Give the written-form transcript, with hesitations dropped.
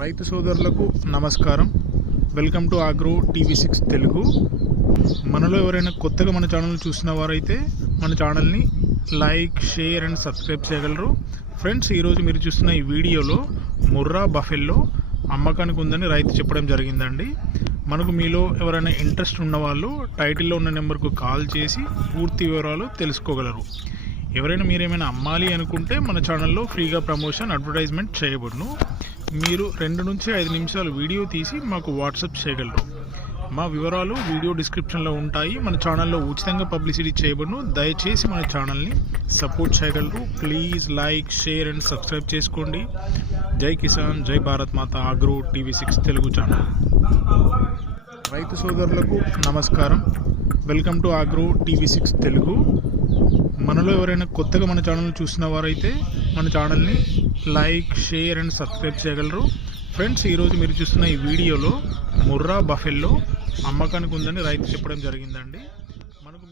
రైతు సోదరులకు నమస్కారం. వెల్కమ్ టు ఆగ్రో టీవీ6 తెలుగు. మనలో ఎవరైనా కొత్తగా మన ఛానల్ చూసిన వారైతే మన ఛానల్ని లైక్, షేర్ అండ్ సబ్స్క్రైబ్ చేయగలరు. ఫ్రెండ్స్, ఈరోజు మీరు చూస్తున్న ఈ వీడియోలో ముర్రా బఫెల్లో అమ్మకానికి ఉందని రైతు చెప్పడం జరిగిందండి. మనకు మీలో ఎవరైనా ఇంట్రెస్ట్ ఉన్నవాళ్ళు టైటిల్లో ఉన్న నెంబర్కు కాల్ చేసి పూర్తి వివరాలు తెలుసుకోగలరు. ఎవరైనా మీరేమైనా అమ్మాలి అనుకుంటే మన ఛానల్లో ఫ్రీగా ప్రమోషన్ అడ్వర్టైజ్మెంట్ చేయబడును. మీరు 2 నుంచి 5 నిమిషాలు వీడియో తీసి మాకు వాట్సాప్ చేయగలరు. మా వివరాలు వీడియో డిస్క్రిప్షన్లో ఉంటాయి. మన ఛానల్లో ఉచితంగా పబ్లిసిటీ చేయబడును. దయచేసి మన ఛానల్ని సపోర్ట్ చేయగలరు. Please like, share and subscribe చేసుకోండి. జై కిసాన్, జై భారత్ మాత. ఆగ్రో టీవీ6 తెలుగు ఛానల్. రైతు సోదరులకు నమస్కారం. వెల్కమ్ టు ఆగ్రో టీవీ6 తెలుగు. మనలో ఎవరైనా కొత్తగా మన ఛానల్ చూసిన వారైతే మన ఛానల్ని లైక్, షేర్ అండ్ సబ్స్క్రైబ్ చేయగలరు. ఫ్రెండ్స్, ఈరోజు మీరు చూస్తున్న ఈ వీడియోలో ముర్రా బఫెల్లో అమ్మకానికి ఉందని రైతు చెప్పడం జరిగిందండి. మనకు